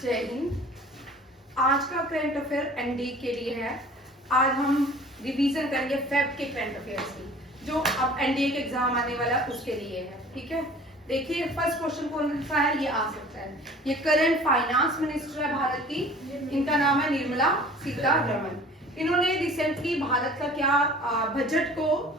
जय हिंद। आज का करंट अफेयर एनडी के लिए है। आज हम रिवीजन करेंगे फेब के करंट अफेयर्स की, जो अब एनडीए के एग्जाम आने वाला है उसके लिए है। ठीक है, देखिए फर्स्ट क्वेश्चन कौन सा है, ये आ सकता है। ये करंट फाइनेंस मिनिस्टर है भारत की, इनका नाम है निर्मला सीतारमण। इन्होंने रिसेंटली भारत का क्या बजट को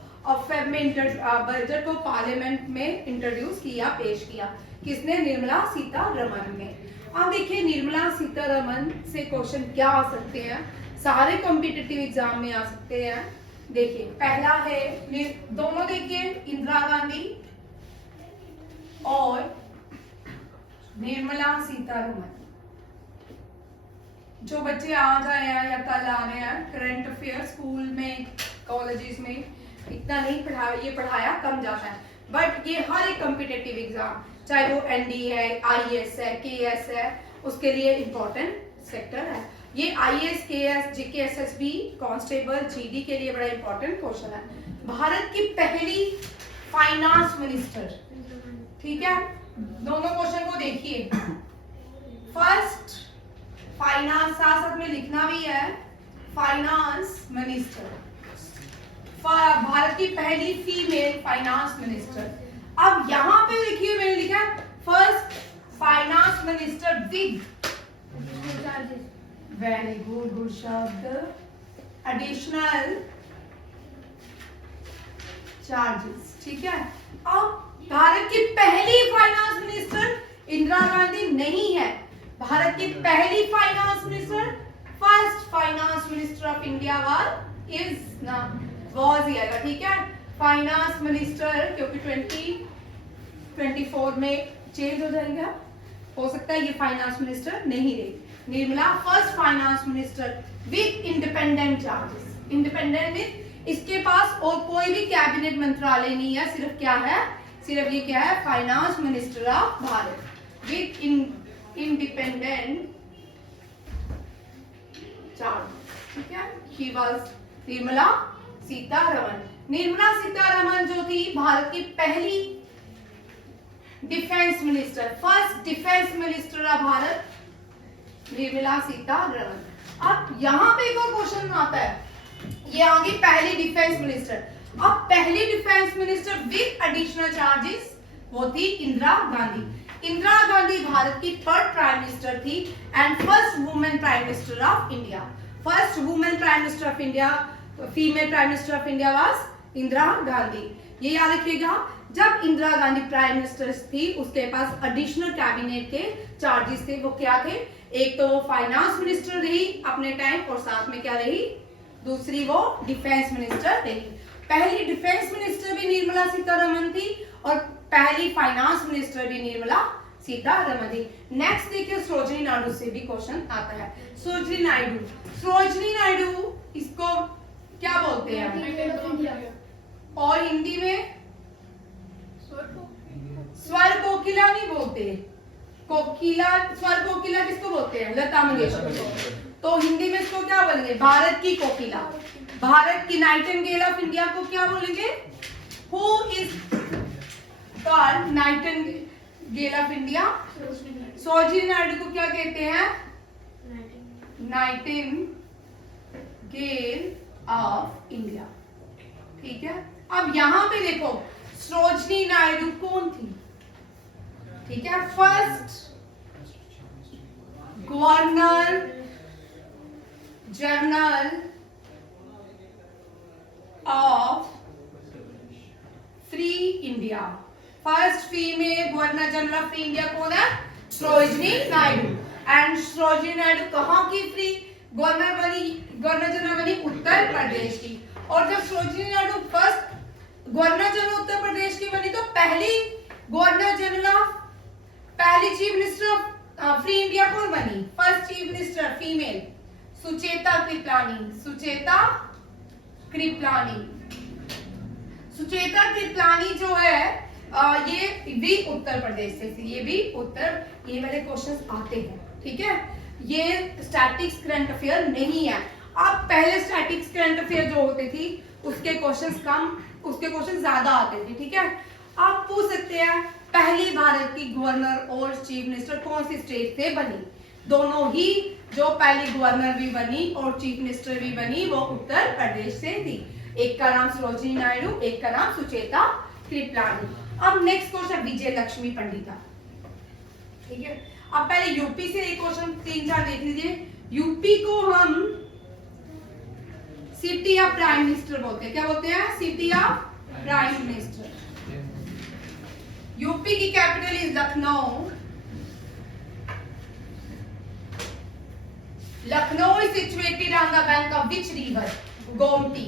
फेब में बजट को पार्लियामेंट में इंट्रोड्यूस किया, पेश किया। किसने? निर्मला सीतारमण ने। अब देखिए निर्मला सीतारमण से क्वेश्चन क्या आ सकते हैं, सारे कॉम्पिटिटिव एग्जाम में आ सकते हैं। देखिए पहला है, दोनों देखिए, इंदिरा गांधी और निर्मला सीतारमण। जो बच्चे आज आए हैं या कल आ रहे हैं, करंट अफेयर स्कूल में कॉलेजेस में इतना नहीं पढ़ाया, ये पढ़ाया कम जाता है, बट ये हर एक कॉम्पिटिटिव एग्जाम, चाहे वो एनडी है, आईएएस है, केएस है, उसके लिए इंपॉर्टेंट सेक्टर है। ये IAS, KS, GK, SSB, constable, GD के लिए बड़ा इंपॉर्टेंट क्वेश्चन है। भारत की पहली फाइनेंस मिनिस्टर, ठीक है, दोनों क्वेश्चन को देखिए। फर्स्ट फाइनेंस, साथ में लिखना भी है, फाइनेंस मिनिस्टर, भारत की पहली फीमेल फाइनेंस मिनिस्टर। अब यहाँ पे देखिए मैंने लिखा first finance minister with, very good, good शब्द, एडिशनल चार्जेस। ठीक है, अब भारत की पहली फाइनेंस मिनिस्टर इंदिरा गांधी नहीं है। भारत की पहली finance minister, first finance minister of India was आएगा। ठीक है, फाइनेंस मिनिस्टर क्योंकि 2024 में चेंज हो जाएगा, हो सकता है ये फाइनेंस मिनिस्टर नहीं रही। Nirmala first finance minister with independent charges. Independent mean इसके पास और कोई भी कैबिनेट मंत्रालय नहीं है, सिर्फ क्या है, सिर्फ ये क्या है, finance minister of Bharat with independent charge. ठीक है, शी वाज निर्मला सीतारमण। निर्मला सीतारमण जो थी भारत की पहली defence minister, first defence minister of Bharat, Nirmala Sitharaman. अब यहाँ पे एक और क्वेश्चन आता है, ये आगे पहली डिफेंस मिनिस्टर। अब पहली defence minister with additional charges वो थी इंदिरा गांधी। इंदिरा गांधी भारत की थर्ड प्राइम मिनिस्टर थी and first women prime minister of India. First women prime minister of India, female prime minister of India was Indira Gandhi. ये याद रखिएगा, जब इंदिरा गांधी प्राइम मिनिस्टर थी उसके पास एडिशनल कैबिनेट के चार्जेस थे। वो क्या थे? एक तो वो फाइनेंस मिनिस्टर रही अपने टाइम, और साथ में क्या रही, दूसरी वो डिफेंस मिनिस्टर रही। पहली डिफेंस मिनिस्टर भी निर्मला सीतारमण थी और पहली फाइनेंस मिनिस्टर भी निर्मला सीतारमण थी। नेक्स्ट देखिए, सरोजिनी नायडू से भी क्वेश्चन आता है। सरोजिनी नायडू, सरोजिनी नायडू इसको क्या बोलते हैं, और हिंदी में स्वर कोकिला नहीं बोलते, कोकिला, स्वर कोकिला किसको बोलते हैं? लता मंगेशकर को। तो हिंदी में इसको क्या बोलेंगे? भारत की कोकिला, भारत की नाइटिंगेल ऑफ इंडिया को क्या बोलेंगे? Who is called Nightingale of India? Sarojini Naidu को क्या कहते हैं? Nightingale of India. ठीक है, अब यहां पे देखो सरोजिनी नायडू कौन थी? ठीक है, first governor general of free India. First female governor general of free India कौन है? सरोजिनी नायडू। एंड सरोजिनी नायडू कहाँ की फ्री गवर्नर बनी? गवर्नर जनरल बनी उत्तर प्रदेश की। और जब Sarojini Naidu first governor general Uttar Pradesh की बनी, तो पहली गवर्नर जनरल ऑफ, पहली chief minister of free India कौन बनी? First chief minister female, Sucheta Kripalani. Sucheta Kripalani, Sucheta Kripalani जो है ये भी उत्तर प्रदेश से थी। ये भी उत्तर, ये वाले क्वेश्चंस आते हैं। ठीक है, ये स्टैटिक्स करंट अफेयर नहीं है। अब पहले स्टैटिक्स करंट अफेयर जो होती थी उसके क्वेश्चंस कम, उसके क्वेश्चन ज्यादा आते थे। ठीक है, आप पूछ सकते हैं पहली भारत की गवर्नर और चीफ मिनिस्टर कौन सी स्टेट से बनी? दोनों ही जो पहली गवर्नर भी बनी और चीफ मिनिस्टर भी बनी वो उत्तर प्रदेश से थी। एक का नाम सरोजिनी नायडू, एक का नाम सुचेता कृपलानी। अब नेक्स्ट क्वेश्चन विजय लक्ष्मी पंडिता, ठीक है। अब पहले यूपी से एक क्वेश्चन 3-4 देख लीजिए। यूपी को हम सिटी ऑफ प्राइम मिनिस्टर बोलते हैं। क्या बोलते हैं? City of prime minister. UP की capital is Lucknow. Lucknow is situated on the bank of which river? Gomti.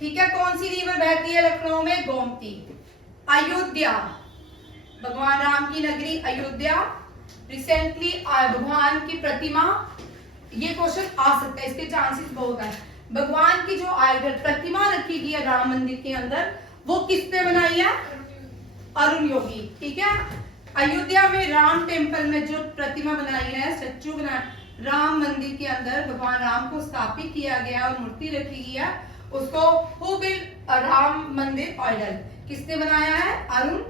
ठीक है, कौन सी रिवर बहती है लखनऊ में? गोमती। अयोध्या, भगवान राम की नगरी अयोध्या। रिसेंटली भगवान की प्रतिमा, ये क्वेश्चन आ सकता है, इसके चांसेस बहुत है। भगवान की जो आइडल प्रतिमा रखी गई है राम मंदिर के अंदर, वो किसने बनाई है? अरुण योगी। ठीक है, अयोध्या में राम टेम्पल में जो प्रतिमा बनाई है, स्टेच्यू बनाया राम मंदिर के अंदर, भगवान राम को स्थापित किया गया और मूर्ति रखी गई है, उसको हु बिल्ड राम मंदिर आइडल, किसने बनाया है? अरुण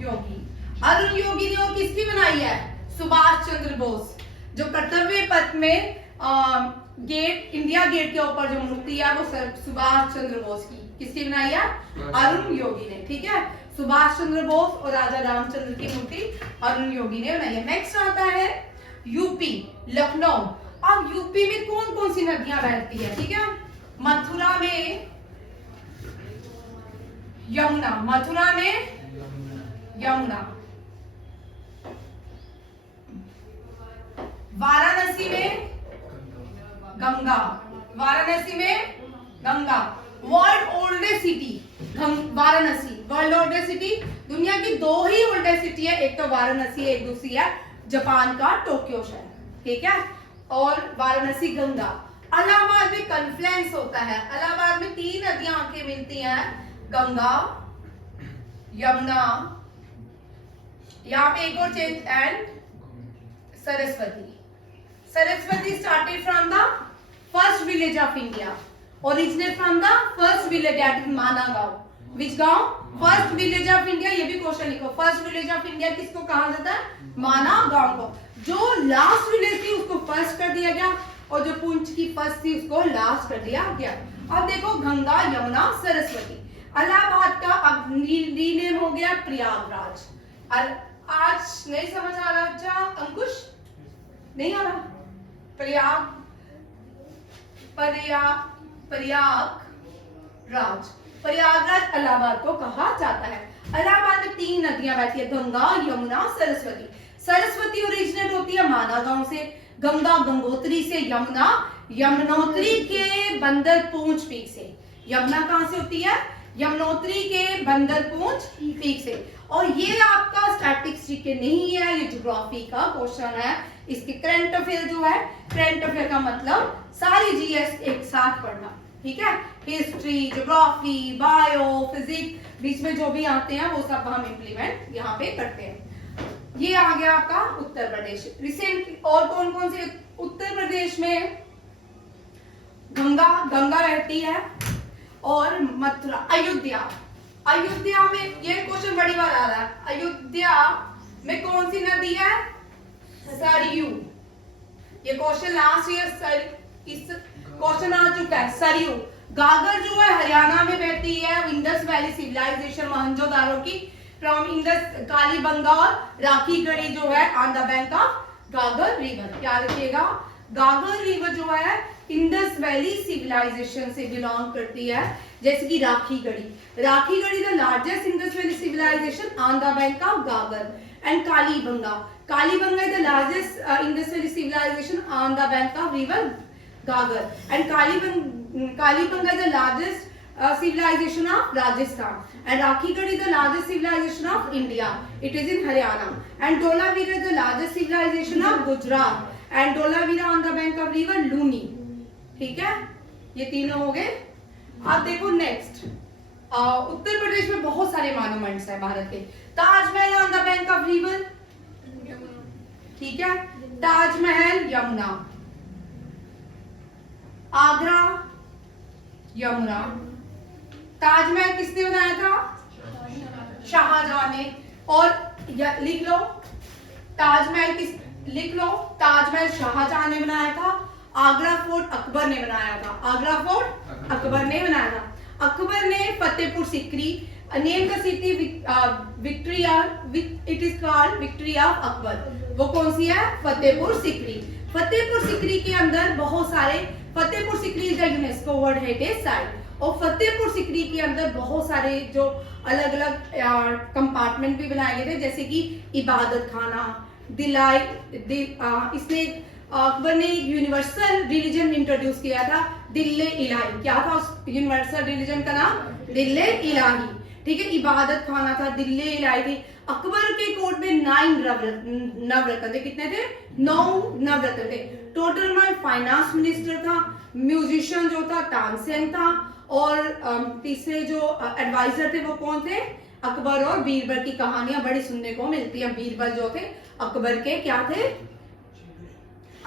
योगी। अरुण योगी ने और किसकी बनाई है? सुभाष चंद्र बोस। जो कर्तव्य पथ में गेट, इंडिया गेट के ऊपर जो मूर्ति है वो सुभाष चंद्र बोस की, किसकी बनाई है? अरुण योगी ने। ठीक है, सुभाष चंद्र बोस और राजा रामचंद्र की मूर्ति अरुण योगी ने बनाई है। नेक्स्ट आता है यूपी, लखनऊ। अब यूपी में कौन कौन सी नदियां बहती है? ठीक है, मथुरा में यमुना, मथुरा में यमुना, वाराणसी में गंगा, वाराणसी में Ganga. World oldest city Varanasi, world oldest city, दुनिया की 2 ही ओल्डेस्ट सिटी है, एक तो वाराणसी है, एक दूसरी है जापान का टोक्यो शहर। ठीक है, और वाराणसी गंगा। इलाहाबाद में कन्फ्लुएंस होता है, इलाहाबाद में 3 नदियां आके मिलती हैं, गंगा, यमुना, यहाँ पे एक और change, and Saraswati. Saraswati started from the first village of India, originate from the first village, that is माना गांव। विच गांव? First village of India. ये भी क्वेश्चन लिखो, फर्स्ट विलेज ऑफ इंडिया किसको कहा जाता है? माना गांव को। जो लास्ट विलेज थी उसको फर्स्ट कर दिया गया, और जो पुंछ की फर्स्ट थी उसको लास्ट कर दिया गया। अब देखो, गंगा, यमुना, सरस्वती। इलाहाबाद का अब रीनेम हो गया प्रयागराज। आज नहीं समझ आ रहा बच्चा? अंकुश नहीं आ रहा? प्रयागराज इलाहाबाद को कहा जाता है। इलाहाबाद में 3 नदियां बहती है, गंगा, यमुना, सरस्वती। सरस्वती ओरिजिनेट होती है माना गांव से, गंगा गंगोत्री से, यमुना यमुनोत्री के बंदर पूंछ पीक से। यमुना कहां से होती है? यमुनोत्री के बंदर पूंछ पीक से। और ये आपका स्टैटिस्टिक्स के नहीं है, ये ज्योग्राफी का क्वेश्चन है। इसके करंट अफेयर जो है, करंट अफेयर का मतलब सारी जीएस एक साथ पढ़ना। ठीक है, हिस्ट्री, ज्योग्राफी, बायो, फिजिक्स, बीच में जो भी आते हैं वो सब हम इंप्लीमेंट यहाँ पे करते हैं। ये आ गया आपका उत्तर प्रदेश। रिसेंट और कौन कौन से? उत्तर प्रदेश में गंगा रहती है, और मथुरा, अयोध्या। अयोध्या में ये क्वेश्चन बड़ी बार आ रहा है, अयोध्या में कौन सी नदी है? सरयू। ये क्वेश्चन लास्ट ईयर इस क्वेश्चन आ चुका है। सरयू। गागर जो है हरियाणा में बहती है, इंडस वैली सिविलाइजेशन मोहनजोदारो की, फ्रॉम इंडस, कालीबंगा और राखीगढ़ी जो है on the bank of Ghaggar river. क्या रखिएगा? गागर रिवर जो है इंडस वैली सिविलाइजेशन से बिलोंग करती है, जैसे कि Rakhigarhi. Rakhigarhi the largest Indus valley civilization on the bank of Ghaggar. And Kalibangan, Kalibangan is the largest Indus Valley civilization on the bank of river Gagar. And Kalibanga is the largest civilization of Rajasthan. And Rakhigarh is the largest civilization of India. It is in Haryana. And Dholavira is the largest civilization of Gujarat. And Dholavira on the bank of river Luni. ठीक है, ये तीनों हो गए। अब देखो next, Uttar Pradesh में बहुत सारे मॉन्यूमेंट्स हैं भारत के। Taj Mahal on the bank of river, ठीक है, ताजमहल यमुना। आगरा यमुना। ताजमहल किसने बनाया था? शाहजहां ने। और लिख लो, ताजमहल किस लिख लो, ताजमहल शाहजहां ने बनाया था, आगरा फोर्ट अकबर ने बनाया था, आगरा फोर्ट अकबर ने बनाया था। अकबर ने Fatehpur Sikri, name the city Victoria, it is called victory of Akbar, वो कौन सी है? फतेहपुर सिकरी। फतेहपुर सिकरी के अंदर बहुत सारे, Fatehpur Sikri is the UNESCO world heritage site, और फतेहपुर सिकरी के अंदर बहुत सारे जो अलग अलग कंपार्टमेंट भी बनाए गए थे, जैसे कि इबादत खाना, इसने अकबर ने यूनिवर्सल रिलीजन इंट्रोड्यूस किया था, दिल्ले इलाही। क्या था उस यूनिवर्सल रिलीजन का नाम? दिल्ले इलाही। ठीक है, इबादत खाना था, दिल्ले इलाही थी। अकबर के कोर्ट में 9 नवरत्न थे। कितने थे? 9 नवरत्न थे। टोटल में फाइनेंस मिनिस्टर था, म्यूजिशियन जो था तानसेन था, और तीसरे जो एडवाइजर थे वो कौन थे? अकबर और बीरबल की कहानियां बड़ी सुनने को मिलती है। बीरबल जो थे अकबर के क्या थे?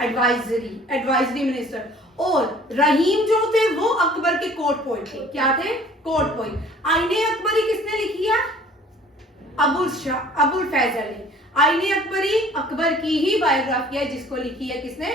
Advisory minister. और रहीम जो थे वो अकबर के कोर्ट पोइट थे। क्या थे? Court poet. आईने अकबरी किसने लिखी है? अबुल फैजल ने। आईने अकबरी अकबर की ही बायोग्राफी है, जिसको लिखी है किसने?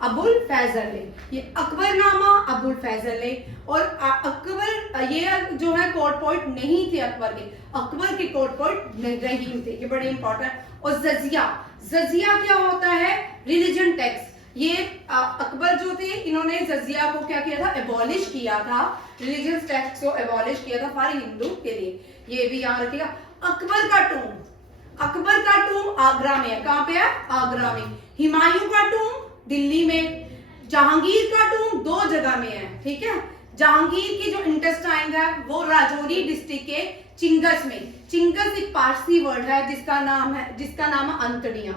अबुल फैजल ने। ये अकबरनामा अबुल फैजल ने। और अकबर ये जो है कोर्ट पोइट नहीं थे अकबर के कोर्ट पोइट रहीम थे। ये बड़े इंपॉर्टेंट। और जजिया क्या होता है? Religion tax. ये अकबर जो थे इन्होंने जजिया को क्या किया था? एबॉलिश किया था, रिलीजियस टैक्स को एबॉलिश किया था फॉर हिंदू के लिए। ये भी याद रखिएगा। अकबर का टूम आगरा में है। कहां पे है? आगरा में। हुमायूं का टूम दिल्ली में। जहांगीर का टूम 2 जगह में है। ठीक है, जहांगीर की जो इंटेस्टाइन है वो राजौरी डिस्ट्रिक्ट के चिंगस में। चिंगस एक पारसी वर्ड है जिसका नाम है अंतड़ियां।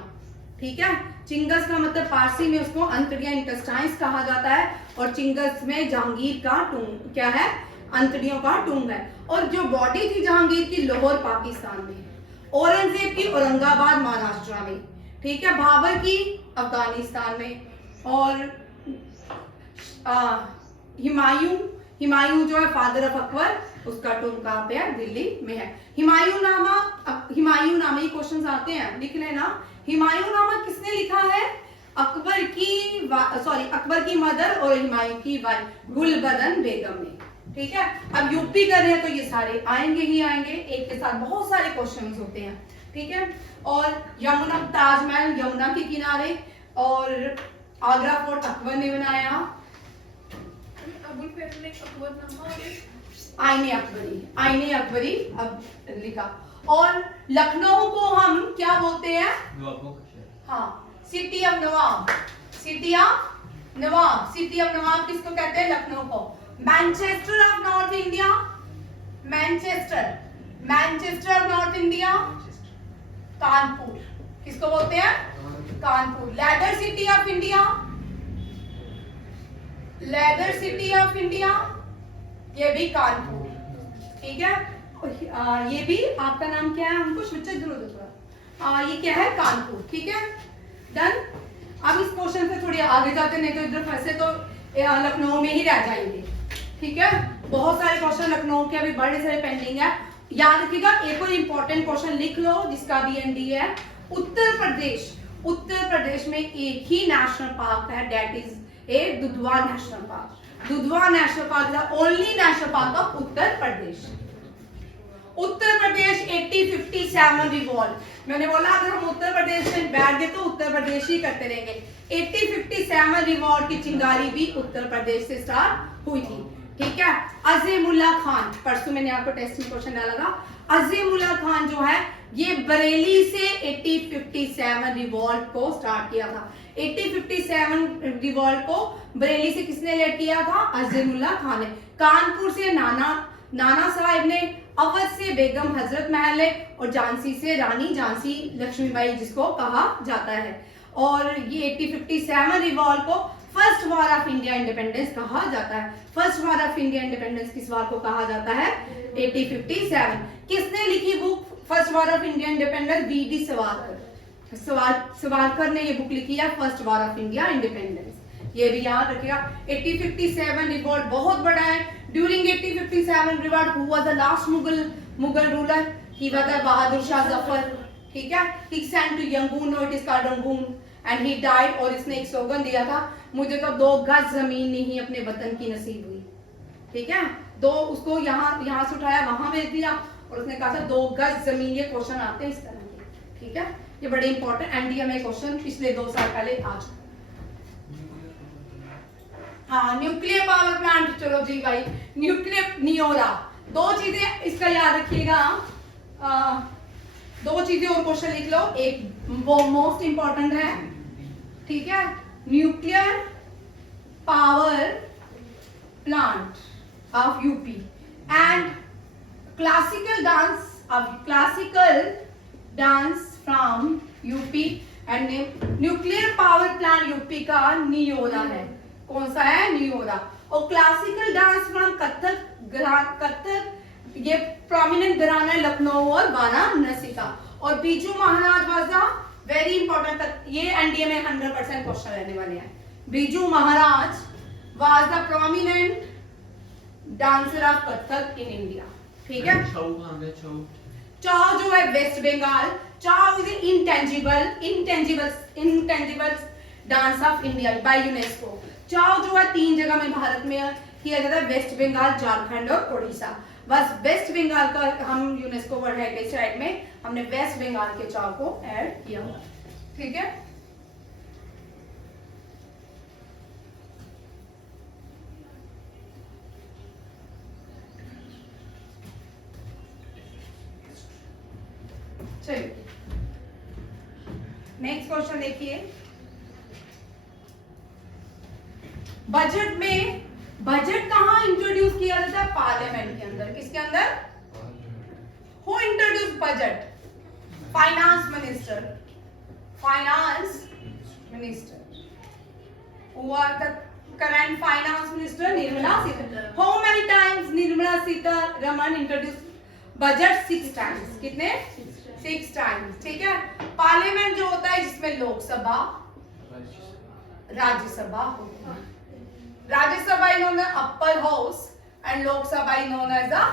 ठीक है, चिंगस का मतलब पारसी में उसको अंतड़ियां, इंटेस्टाइन्स कहा जाता है, और चिंगस में जहांगीर का टूम क्या है? अंतड़ियों का टूम है। और जो बॉडी थी जहांगीर की, लाहौर पाकिस्तान में। औरंगजेब की औरंगाबाद महाराष्ट्र में। ठीक है, बाबर की अफगानिस्तान में। और हुमायूं जो है फादर ऑफ अकबर, उसका टूम कहाँ पे है? दिल्ली में है। हुमायूं नामा ये क्वेश्चंस आते हैं, लिख लेना। हुमायूं नामा किसने लिखा है? अकबर की मदर और हुमायूं की वाइफ गुलबदन बेगम ने। ठीक है, अब यूपी कर रहे हैं तो ये सारे आएंगे ही आएंगे, एक के साथ बहुत सारे क्वेश्चंस होते हैं। ठीक है, और यमुना, ताजमहल यमुना के किनारे, और आगरा फोर्ट अकबर ने बनाया। आईने अकबरी अब लिखा। और लखनऊ को हम क्या बोलते हैं? हाँ, सिटी ऑफ नवाब किसको कहते हैं? लखनऊ को। Manchester of north India, Manchester of north India, Kanpur किसको बोलते हैं? Kanpur. Leather city of India, ये भी कानपुर। ठीक है, ये भी आपका नाम क्या है? हमको सोचा जरूर ये क्या है? कानपुर। ठीक है, डन। अब इस क्वेश्चन से थोड़ी आगे जाते, नहीं तो इधर फंसे तो लखनऊ में ही रह जाएंगे। ठीक है, बहुत सारे क्वेश्चन लखनऊ के अभी बड़े सारे पेंडिंग है। याद रखिएगा, एक और इंपॉर्टेंट क्वेश्चन लिख लो जिसका भी एनडी है। उत्तर प्रदेश में एक ही नेशनल पार्क है, that is a Dudhwa national park. Dudhwa national park the only national park of Uttar Pradesh. Uttar Pradesh 8057 revolve. मैंने बोला अगर हम उत्तर प्रदेश में बैठ गए तो उत्तर प्रदेश ही करते रहेंगे। 8057 रिवॉल्व की चिंगारी भी उत्तर प्रदेश से स्टार्ट हुई थी। ठीक है, अज़ीमुल्लाह खान, परसों मैंने आपको टेस्ट में क्वेश्चन डाला था। अज़ीमुल्लाह खान जो है ये बरेली से 8057 रिवॉल्ट को स्टार्ट किया था। 8057 रिवॉल्ट को बरेली से किसने लीड किया था? अज़ीमुल्लाह खान ने। कानपुर से नाना साहिब ने, अवध से बेगम हजरत महल है, और झांसी से रानी झांसी लक्ष्मीबाई जिसको कहा जाता है। और ये 8057 रिवॉल्ट को first war of India independence कहा जाता है। First war of India independence किस वॉर को कहा जाता है? 8057। किसने लिखी book first war of India independence? VD Savarkar ने ये बुक लिखी है, first war of India independence. ये भी याद रखिएगा। 8057 रिवॉल्ट बहुत बड़ा है। During 8057 revolt who was the last Mughal ruler? He was Bahadur Shah Zafar. ठीक है, he sent to Yangon, no it is called Rangoon, and he died, और इसने एक स्लोगन दिया था, मुझे तो 2 गज जमीन नहीं अपने वतन की नसीब हुई। ठीक है, दो उसको यहाँ से उठाया वहां भेज दिया और उसने कहा था 2 गज जमीन। ये क्वेश्चन आते हैं इस तरह के। ठीक है, ये बड़े इंपॉर्टेंट एनडीए में क्वेश्चन पिछले 2 साल पहले आ चुके। हाँ, न्यूक्लियर पावर प्लांट, चलो जी भाई, न्यूक्लियर नियोरा, 2 चीजें इसका याद रखिएगा। 2 चीजें और क्वेश्चन लिख लो, एक वो मोस्ट इंपॉर्टेंट है। ठीक है, nuclear power plant of UP and classical dance from UP and nuclear power plant UP का नियोरा है। कौन सा है? नियोरा। और क्लासिकल डांस फ्रॉम कथक ये प्रोमिनेंट घराना है लखनऊ और वाराणसी का। और Biju Maharaj was the very important, ये एनडीए में 100% क्वेश्चन रहने वाले हैं। Biju Maharaj was the prominent dancer of Kathak in India. ठीक है, चाओ जो है West Bengal, Chhau is intangible dance of India by UNESCO. Chhau जो है 3 जगह में भारत में किया जाता है, वेस्ट बंगाल, झारखंड और उड़ीसा। बस वेस्ट बंगाल का हम यूनेस्को वर्ल्ड हेरिटेज साइट में हमने वेस्ट बंगाल के चाव को ऐड किया हुआ। ठीक है, चलिए नेक्स्ट क्वेश्चन देखिए। बजट कहां इंट्रोड्यूस किया जाता है? पार्लियामेंट के अंदर। किसके अंदर? Who introduce budget? Finance minister. Who are the current finance minister? Nirmala Sitharaman. How many times Nirmala Sitharaman introduce budget? 6 times. कितने? 6 टाइम्स। ठीक है, पार्लियामेंट जो होता है जिसमें लोकसभा, राज्यसभा होती है। Rajya Sabha is known as upper house and Lok Sabha is known as the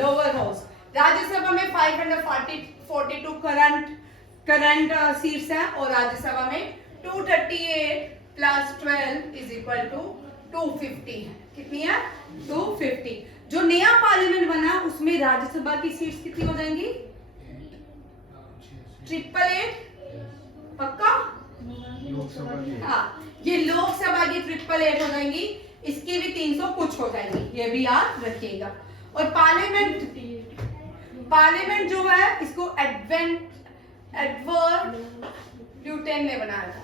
lower house। Rajya Sabha में 542 करंट सीट्स हैं और राज्यसभा में 238 प्लस 12 इज इक्वल टू 250 है। कितनी है? 250। जो नया पार्लियामेंट बना उसमें राज्यसभा की सीट्स कितनी हो जाएंगी? 888। पक्का? हाँ, ये लोकसभा की 888 हो जाएंगी, इसकी भी 300 कुछ हो जाएंगी, ये भी याद रखिएगा। और पार्लियामेंट जो है इसको एडवर्ड ल्यूटेन ने बनाया था।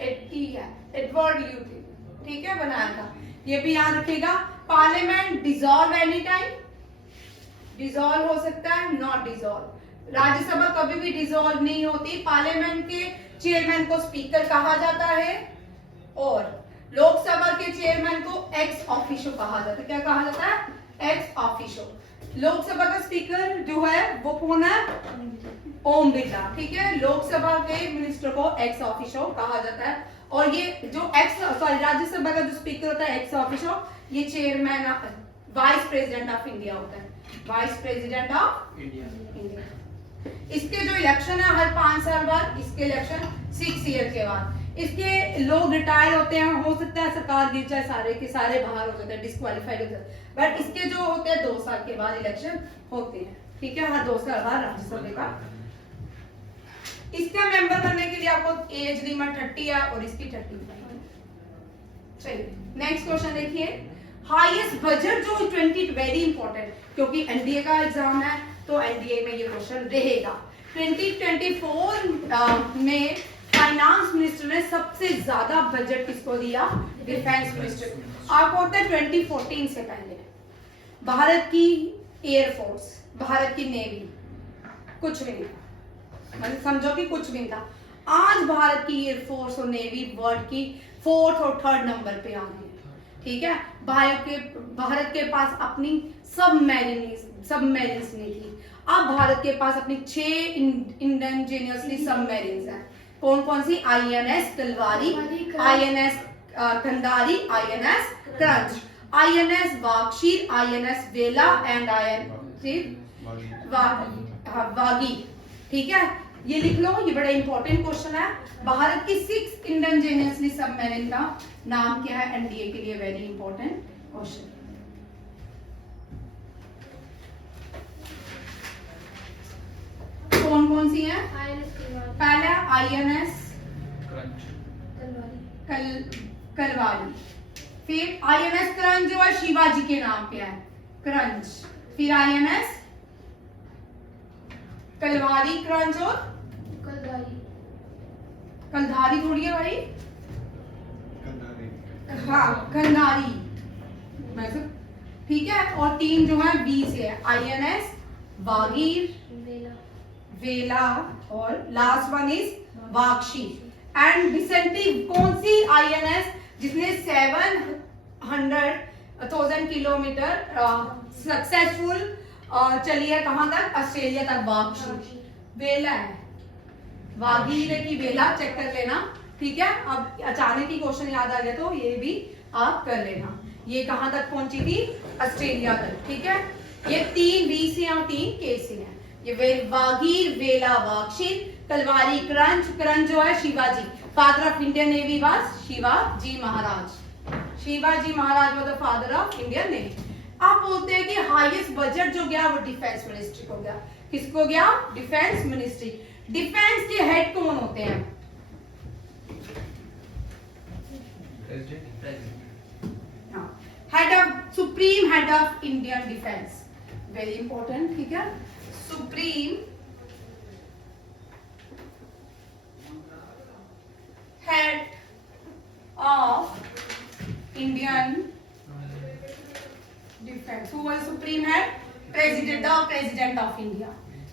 एडवर्ड ल्यूटेन, ठीक है, बनाया था, ये भी याद रखिएगा। Parliament dissolve any time, dissolve हो सकता है, नॉट डिसॉल्व। राज्यसभा कभी भी डिसॉल्व नहीं होती। पार्लियामेंट के चेयरमैन को स्पीकर कहा जाता है और लोकसभा के चेयरमैन को एक्स ऑफिशियो कहा जाता है। क्या कहा जाता है? Ex officio. लोकसभा का स्पीकर जो है वो कौन है? ओम बिरला। ठीक है, लोकसभा के मिनिस्टर को एक्स ऑफिशियो कहा जाता है। और ये जो राज्यसभा का जो स्पीकर होता है एक्स ऑफिशियो, ये chairman vice president of India होता है। Vice president of India. इसके जो इलेक्शन है हर 5 साल बाद, इसके इलेक्शन 6 ईयर के बाद। इसके लोग रिटायर होते हैं, हो सकता है सरकार गिर जाए, सारे के सारे बाहर हो जाते हैं, डिस्क्वालीफाइड हो जाते हैं, बट इसके जो होते हैं 2 साल के बाद इलेक्शन होते हैं। ठीक है, हर 2 साल बाद राज्यसभा का। इसका मेंबर बनने के लिए आपको एज लिमिट 30 है और इसकी 35। चलिए नेक्स्ट क्वेश्चन देखिए। हाईएस्ट बजट जो 20 वेरी इंपॉर्टेंट, क्योंकि एनडीए का एग्जाम है तो एनडीए में ये क्वेश्चन रहेगा। 2024 में फाइनेंस मिनिस्टर ने सबसे ज्यादा बजट किसको दिया? Defence minister. आपको होता है 2014 से पहले भारत की एयरफोर्स, भारत की नेवी कुछ भी नहीं था, मतलब समझो कि कुछ भी नहीं था। आज भारत की एयरफोर्स और नेवी वर्ल्ड की 4th और 3rd नंबर पे आ गई है। ठीक है, भारत के पास अपनी सबमरीन्स नहीं थी। अब भारत के पास अपनी 6 इंडिजिनियसली सबमरीन्स हैं। कौन कौन सी? INS Talwari, INS Khanderi, INS Karanj, INS Vagsheer, INS Vela and INS वागी। ठीक है, ये लिख लो, ये बड़ा इंपॉर्टेंट क्वेश्चन है। भारत की 6 इंडिजिनियसली सबमरीन का नाम क्या है? एनडीए के लिए वेरी इंपॉर्टेंट क्वेश्चन। कौन कौन सी हैं? पहला INS कलवारी, फिर INS क्रंच जो है शिवाजी के नाम पे है, क्रंच, फिर INS कलवारी, क्रंच और कलधारी थोड़ी है भाई, हाँ कंधारी, ठीक है। और 3 जो है बी से है, INS वागीर, वेला और last one is Vagsheer. And recently कौन सी INS जिसने 700,000 किलोमीटर सक्सेसफुल चली है कहां तक? ऑस्ट्रेलिया तक। वाक्षी, वेला है, वागीर की वेला चेक कर लेना, ठीक है। अब अचानक ही क्वेश्चन याद आ गया तो ये भी आप कर लेना। ये कहां तक पहुंची थी? ऑस्ट्रेलिया तक, ठीक है। ये 3 बी से और 3 के से है। ये वागीर, वेला, वाक्षी, कलवारी, क्रंच। क्रंच जो है Shivaji, father of Indian navy was Shivaji Maharaj. Shivaji Maharaj was the father of Indian navy. आप बोलते हैं कि हाईएस्ट बजट जो गया वो डिफेंस मिनिस्ट्री को गया। किसको गया? Defence ministry. डिफेंस के हेड कौन होते हैं? Head of, supreme head of Indian defence, very important, ठीक है। Supreme head of Indian defence. Who was supreme head? President, the president of India.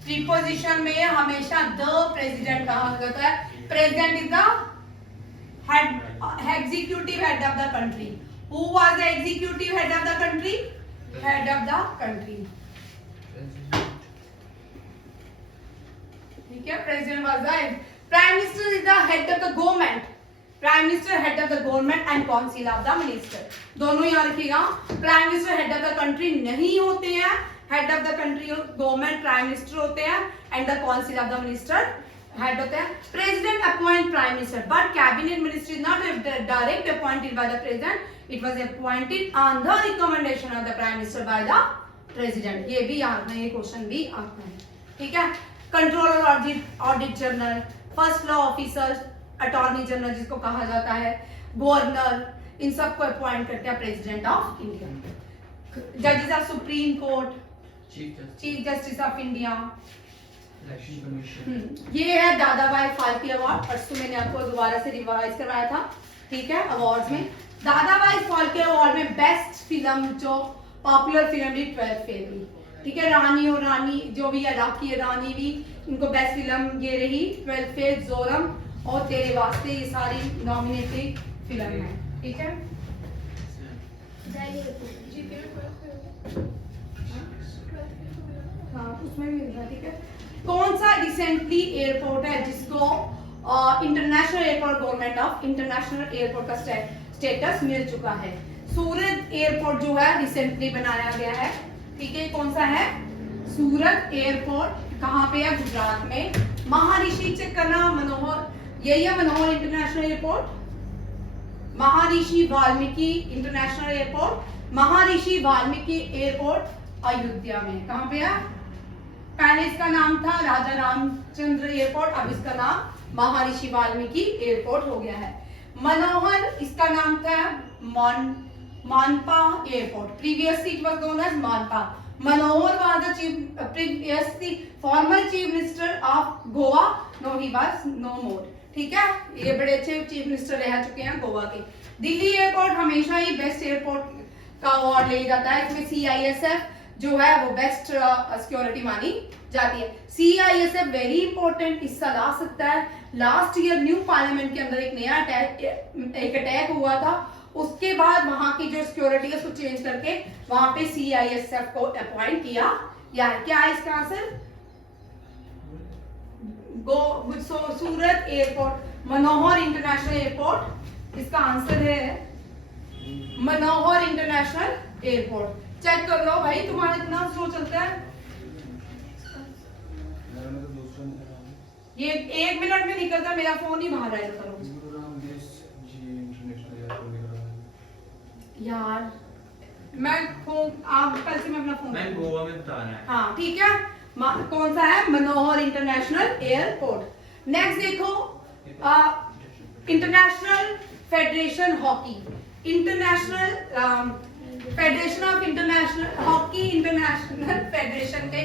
Preposition में हमेशा द प्रेसिडेंट कहा जाता है। President is the head, executive head of the country. Who was the executive head of the country? Head of the country, ठीक है। President was the, prime minister is the head of the government. Prime minister head of the government and council of the minister, दोनों याद रखिएगा। Prime minister head of the country नहीं होते हैं, head of the country government prime minister होते हैं and the council of the minister head होते हैं। President appoint prime minister but cabinet ministry is not direct appointed by the president, it was appointed on the recommendation of the prime minister bye the president. ये भी याद रखना, ये question भी आता है, ठीक है। Controller audit general, first law officer, attorney general जिसको कहा जाता है, गवर्नर, इन सबको अपॉइंट करते हैं प्रेसिडेंट ऑफ इंडिया। जजेस of supreme court, chief justice of India, election commission. ये है दादा भाई फाल्के अवार्ड। परसों मैंने आपको दोबारा से रिवाइज करवाया था, ठीक है। अवार्ड्स में दादा भाई फाल्के अवार्ड में बेस्ट फिल्म जो पॉपुलर फिल्म भी 12 फेल, ठीक है। रानी और रानी जो भी अदा की है, रानी भी, इनको बेस्ट फिल्म ये रही 12 फेल, जोरम और तेरे वास्ते, ये सारी नॉमिनेटेड फिल्म है, ठीक है। हाँ उसमें भी मिलता है, ठीक है। कौन सा रिसेंटली एयरपोर्ट है जिसको international airport, government of international airport का स्टेटस मिल चुका है? सूरत एयरपोर्ट जो है रिसेंटली बनाया गया है, ठीक है। कौन सा है? सूरत एयरपोर्ट। कहाँ पे है? गुजरात में। महर्षि चेक करना, मनोहर, यही है मनोहर इंटरनेशनल एयरपोर्ट। महर्षि वाल्मीकि इंटरनेशनल एयरपोर्ट, महर्षि वाल्मीकि एयरपोर्ट अयोध्या में। कहाँ पे है? पहले इसका नाम था राजा रामचंद्र एयरपोर्ट, अब इसका नाम महर्षि वाल्मीकि एयरपोर्ट हो गया है। मनोहर इसका नाम था Mopa airport, previously it was known as Mopa. Manohar was the chief, previously former chief minister of Goa, no he was no more, ठीक है। ये बड़े अच्छे चीफ मिनिस्टर रह चुके हैं गोवा के। दिल्ली एयरपोर्ट हमेशा ही बेस्ट एयरपोर्ट का अवार्ड ले जाता है, इसमें CISF जो है वो बेस्ट सिक्योरिटी मानी जाती है। CISF वेरी इंपॉर्टेंट, हिस्सा ला सकता है। लास्ट ईयर न्यू पार्लियामेंट के अंदर एक नया अटैक हुआ था, उसके बाद वहां की जो सिक्योरिटी है उसको चेंज करके वहां पे CISF को अपॉइंट किया या क्या है इसका आंसर? सूरत एयरपोर्ट, मनोहर इंटरनेशनल एयरपोर्ट, इसका आंसर है मनोहर इंटरनेशनल एयरपोर्ट। चेक कर लो भाई, तुम्हारा इतना स्लो चलता है। ये 1 मिनट में निकलता, मेरा फोन ही बाहर आया करो गुरुग्राम देश जी इंटरनेशनल एयरपोर्ट निकल यार। मैं फोन आप कल से मैं अपना फोन मैं गोवा में बता रहा है। हाँ ठीक है। कौन सा है? Manohar international airport. नेक्स्ट देखो international federation hockey, international federation of international hockey, international federation के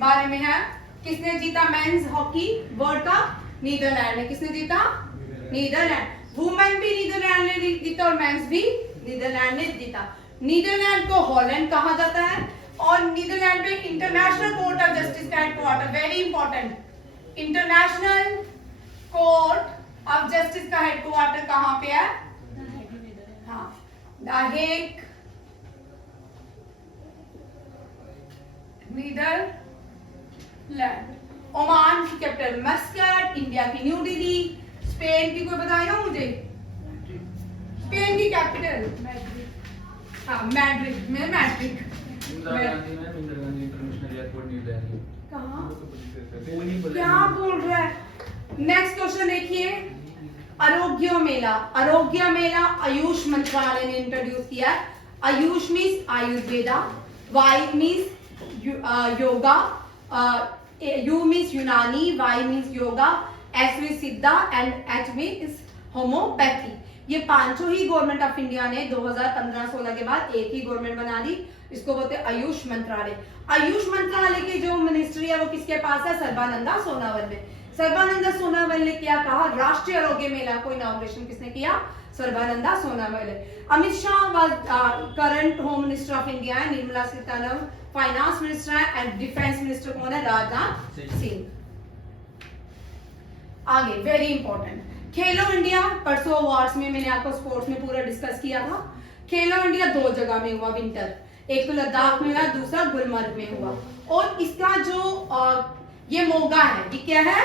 बारे में है। किसने जीता men's hockey world cup? Netherland ने। किसने जीता? नीदरलैंड। वुमेन भी नीदरलैंड ने जीता और मेंस भी नीदरलैंड ने जीता। नीदरलैंड को हॉलैंड कहा जाता है और नीदरलैंड में इंटरनेशनल कोर्ट ऑफ जस्टिस का headquarter, very important, international court of justice का हेडक्वार्टर कहाँ पे है? हाँ, द हेग, नीदरलैंड। ओमान की कैपिटल मस्कट, इंडिया की न्यू दिल्ली, स्पेन की कोई बताएगा मुझे? स्पेन की कैपिटल हाँ मैड्रिड में, Madrid. Indira Gandhi international airport new Delhi. कहाँ? वो नहीं बोला। क्या बोल रहा है? नेक्स्ट क्वेश्चन देखिए, आरोग्य मेला। आरोग्य मेला आयुष मंत्रालय ने इंट्रोड्यूस किया है। Ayush means Ayurveda, Y means yoga, U means Unani, Y means yoga, S means Siddha and H means homeopathy. ये पांचों ही गवर्नमेंट ऑफ इंडिया ने 2015-16 के बाद एक ही गवर्नमेंट बना दी। इसको बोलते हैं आयुष मंत्रालय। आयुष मंत्रालय के जो मिनिस्ट्री है वो किसके पास है? सर्बानंदा सोनोवाल में। सर्बानंदा सोनोवाल ने क्या कहा? राष्ट्रीय आरोग्य मेला को इनॉग्रेशन किसने किया? Sarbananda Sonowal. Amit Shah was current home minister of India है, निर्मला सीतारमण फाइनेंस मिनिस्टर है एंड डिफेंस मिनिस्टर कौन है? राजनाथ सिंह। आगे वेरी इंपॉर्टेंट, खेलो इंडिया। परसों अवार्ड्स में मैंने आपको स्पोर्ट्स में पूरा डिस्कस किया था। खेलो इंडिया 2 जगह में हुआ विंटर, एक तो लद्दाख में हुआ, दूसरा गुलमर्ग में हुआ। और इसका जो ये मोगा है, ये क्या है?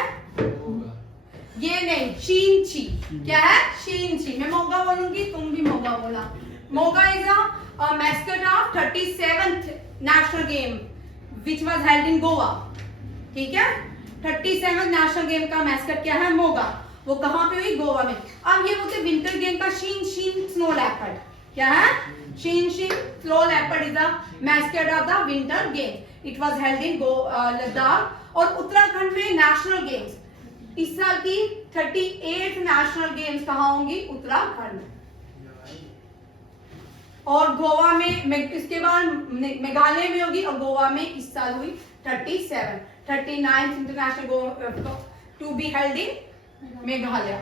ये नहीं, शीन ची। क्या है? शीन ची। मैं मोगा बोलूंगी, तुम भी मोगा बोला। Moga is a mascot of 37th national game which was held इन गोवा। ठीक है, 37th नेशनल गेम का मैस्कट क्या है? मोगा। वो कहां पे हुई? गोवा में। अब ये बोलते विंटर गेम का शीन स्नो लेपर्ड। क्या है? Sheen snow leopard is the mascot of the winter game. It was held in Ladakh. और उत्तराखंड में नेशनल गेम्स इस साल की 38th नेशनल गेम्स कहाँ होंगी? उत्तराखंड। और गोवा में इसके बाद मेघालय में होगी और गोवा में इस साल हुई 39th international to be held in Meghalaya.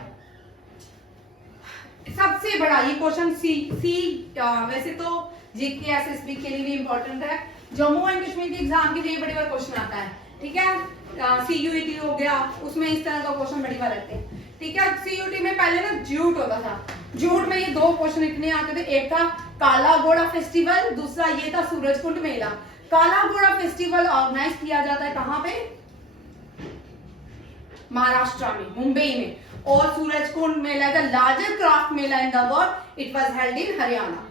सबसे बड़ा ये क्वेश्चन वैसे तो जीके एसएसबी के लिए भी इंपॉर्टेंट है, जम्मू एंड कश्मीर के एग्जाम के लिए बड़ी बार क्वेश्चन आता है। ठीक है, सीयूईटी हो गया, उसमें इस तरह का क्वेश्चन बड़ी बार आते हैं। ठीक है, सीयूईटी में पहले ना ज्यूट होता था, ज्यूट में ये 2 क्वेश्चन इतने आते थे। एक था काला घोड़ा फेस्टिवल, दूसरा ये था सूरजकुंड मेला। काला घोड़ा फेस्टिवल ऑर्गेनाइज किया जाता है कहाँ पे? महाराष्ट्र में, मुंबई में। और Surajkund Mela the largest craft mela in the world, it was held in Haryana.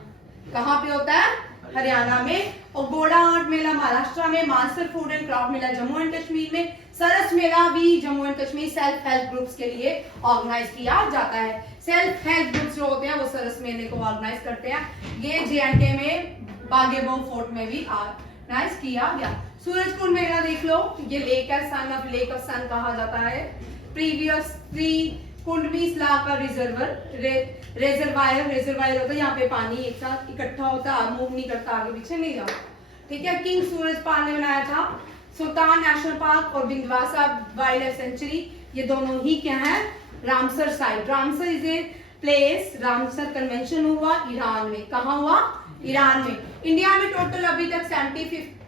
कहाँ पे होता है? हरियाणा में। और घोड़ा आर्ट मेला महाराष्ट्र में, Mansar food and craft Mela Jammu and Kashmir में, सरस मेला भी Jammu and Kashmir self help groups के लिए ऑर्गेनाइज किया जाता है। सेल्फ हेल्प ग्रुप्स जो होते हैं वो सरस मेले को ऑर्गेनाइज करते हैं। ये जेएंडके में बागेबहू फोर्ट में भी ऑर्गेनाइज किया गया। सूरजकुंड मेला देख लो, ये लेक है, सन ऑफ लेक ऑफ सन कहा जाता है। प्रीवियसली कुंड मींस लाख का रेजरवायर होता है, यहाँ पे पानी एक साथ इकट्ठा होता है, मूव नहीं करता, आगे पीछे नहीं जाता। ठीक है, किंग सूरजपाल ने बनाया था। सुल्तान नेशनल पार्क और विंध्यवासा वाइल्ड लाइफ सेंचुरी, ये दोनों ही क्या है? Ramsar site. Ramsar is a place, Ramsar convention हुआ ईरान में। कहाँ हुआ? ईरान में। इंडिया में टोटल अभी तक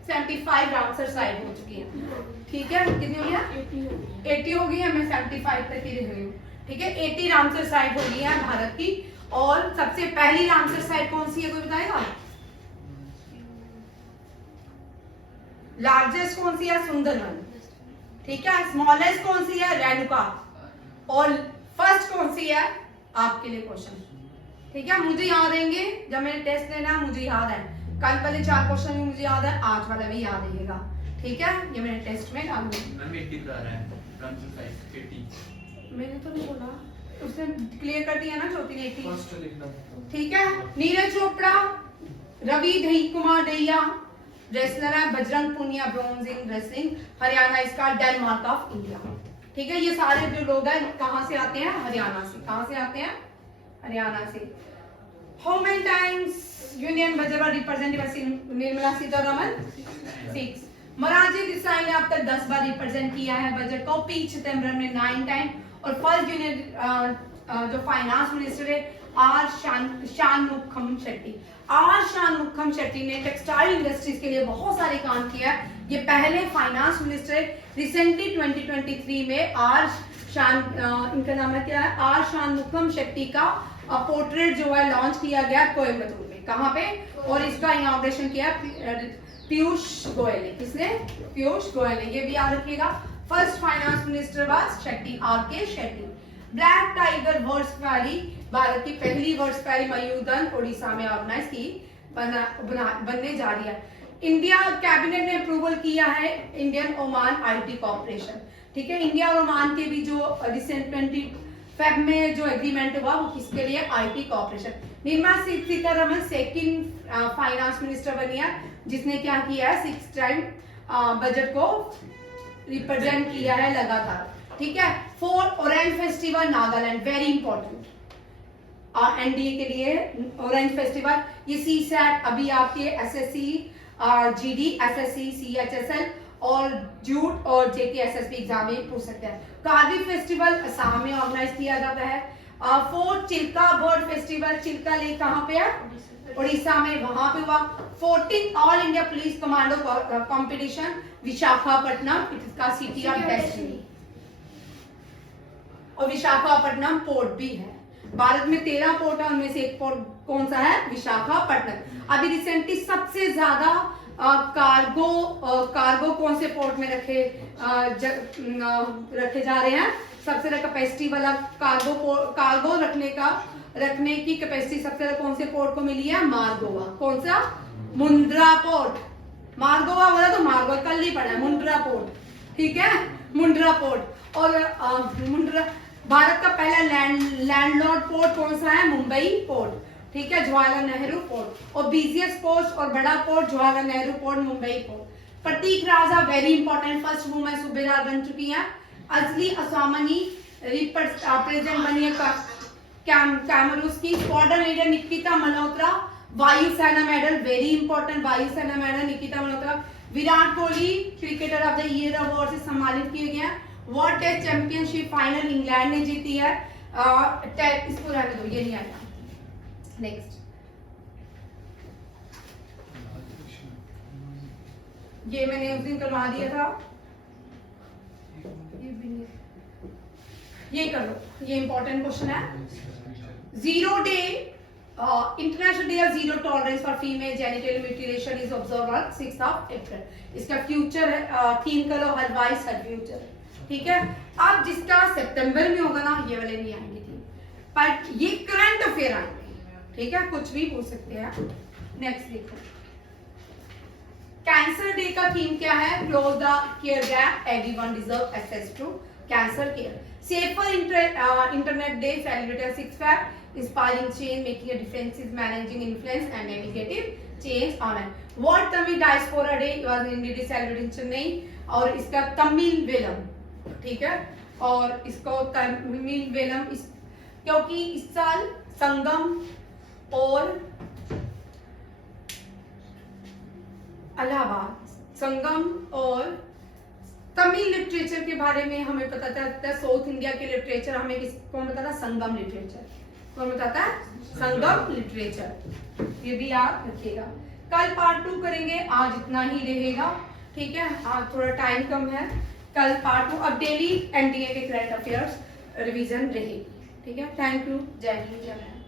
75 रामसर साइट हो चुकी है। ठीक है, कितनी हो गया? 80 हो गई है, मैं 75 तक ही रह गई हूँ। ठीक है, 80 रामसर साइट हो गई है भारत की। और सबसे पहली रामसर साइट कौन सी है, कोई बताएगा? लार्जेस्ट कौन सी है? सुंदरवन। ठीक है, स्मॉलेस्ट कौन सी है? रेणुका। और फर्स्ट कौन सी है? आपके लिए क्वेश्चन। ठीक है, मुझे याद रहेंगे, जब मैंने टेस्ट लेना मुझे याद है। कल पहले 4 क्वेश्चन भी मुझे याद है, आज वाला भी याद रहेगा। ठीक है, ये मैंने टेस्ट में डालूंगी। मैम 80 बता रहा है। ब्रांचेस साइज 80 मैंने तो नहीं बोला, उसने क्लियर कर दिया ना ज्योति ने 80। फर्स्ट लिखना ठीक है। नीरज चोपड़ा, रवि दही कुमार दहिया रेसलर है, Bajrang Punia bronze in wrestling, Haryana इसका डेनमार्क ऑफ इंडिया। ठीक है, ये सारे जो लोग हैं कहाँ से आते हैं? हरियाणा से। कहाँ से आते हैं? हरियाणा से। How many times union budget represented by Nirmala Sitharaman? 6। Morarji Desai ने अब तक 10 बार रिप्रेजेंट किया है बजट को, पी चिदम्बरम ने 9 टाइम, और फर्स्ट यूनियन जो फाइनेंस मिनिस्टर है आर शानमुखम शेट्टी। आर शानमुखम शेट्टी ने टेक्सटाइल इंडस्ट्रीज के लिए बहुत सारे काम किया है। ये पहले फाइनेंस मिनिस्टर रिसेंटली 2023 में इनका नाम है क्या है? आर शानमुखम शेट्टी का पोर्ट्रेट जो है लॉन्च किया गया कोयम्बतूर में। कहाँ पे? और इसका इनॉग्रेशन किया पीयूष गोयल ने। किसने? पीयूष गोयल ने। ये भी याद रखिएगा। First finance minister was Shetty, R K Shetty. Black tiger world's rally, Bharat की पहली वर्ड्स रैली मयूरन उड़ीसा में ऑर्गेनाइज की बनने जा रही है। इंडिया कैबिनेट ने अप्रूवल किया है इंडियन ओमान आईटी कॉर्पोरेशन। ठीक है, इंडिया और ओमान के भी जो रिसेंट 20 फेब में जो एग्रीमेंट हुआ वो किसके लिए? IT corporation. Nirmala Sitharaman second finance minister बनी है जिसने क्या किया है? 6 टाइम बजट को रिप्रेजेंट किया है लगातार। ठीक है। 4 orange festival Nagaland, very important NDA के लिए ऑरेंज फेस्टिवल। ये सीसैट अभी आपके एसएससी जीडी, एसएससी, सीएचएसएल और जूट और जेकेएसएसबी एग्जाम में पूछ सकते हैं। कार्बी फेस्टिवल असम में ऑर्गेनाइज किया जाता है। 4 Chilka bird festival, Chilka lake कहाँ पे है? उड़ीसा में, वहां पे हुआ। 14 all India police commando competition Visakhapatnam, इसका सिटी ऑफ डेस्टिनी, और विशाखापट्टनम पोर्ट भी है। भारत में 13 पोर्ट है, उनमें से एक पोर्ट कौन सा है? विशाखापट्टनम। अभी रिसेंटली सबसे ज्यादा कार्गो कौन से पोर्ट में रखे जा रहे हैं? सबसे ज्यादा कैपेसिटी वाला कार्गो रखने की कैपेसिटी सबसे ज्यादा कौन से पोर्ट को मिली है? मारगोवा। कौन सा? मुंद्रा पोर्ट। मारगोवा बोला तो मारगोवा कल ही पड़ा है, मुंद्रा पोर्ट। ठीक है, मुंद्रा पोर्ट। और भारत का पहला लैंडलॉर्ड पोर्ट कौन सा है? मुंबई पोर्ट। ठीक है, जवाहरलाल नेहरू पोर्ट। और बिजिएस्ट पोर्ट और बड़ा port Jawaharlal Nehru port, Mumbai port. Prateek Raja, very important, first women subedar बन चुकी हैं। अजली असामनी प्रेसिडेंट बनी है कैमरूस की। Squadron leader Nikita Malhotra, Vayusena medal, very important, Vayusena medal Nikita Malhotra. Virat Kohli cricketer of the year award से सम्मानित किए गए हैं। World test championship final England ने जीती है। इसको रहने दो, ये नहीं आया। नेक्स्ट, ये मैंने उस दिन करवा दिया था, ये कर लो, ये इंपॉर्टेंट क्वेश्चन है। 0 day international day of zero tolerance for female genital mutilation is observed on 6 अप्रैल। इसका फ्यूचर है, थीम करो हर वॉइस हर फ्यूचर। ठीक है, अब जिसका सितंबर में होगा ना, ये वाले नहीं आएंगे थी, पर ये करंट अफेयर आएंगे। ठीक है, कुछ भी पूछ सकते हैं। नेक्स्ट देखो, कैंसर डे का थीम क्या है? Close the care gap, everyone deserve access to cancer care. Safer internet day celebrated 6 Feb, inspiring change, making a difference, managing influence and navigating change online. World Tamil diaspora day was India celebrated in Chennai, और इसका Tamil Welham. ठीक है, और इसको Tamil Welham क्योंकि इस साल संगम और इलाहाबाद, संगम और तमिल लिटरेचर के बारे में हमें पता चलता है। साउथ इंडिया के लिटरेचर हमें कौन बताता है? संगम लिटरेचर। कौन बताता है? संगम लिटरेचर। ये भी याद रखिएगा। कल पार्ट 2 करेंगे, आज इतना ही रहेगा। ठीक है, आज थोड़ा टाइम कम है, कल पार्ट 2। अब डेली एनडीए के करंट अफेयर्स रिवीजन रहेगी। ठीक है, थैंक यू, जय हिंद, जय भारत।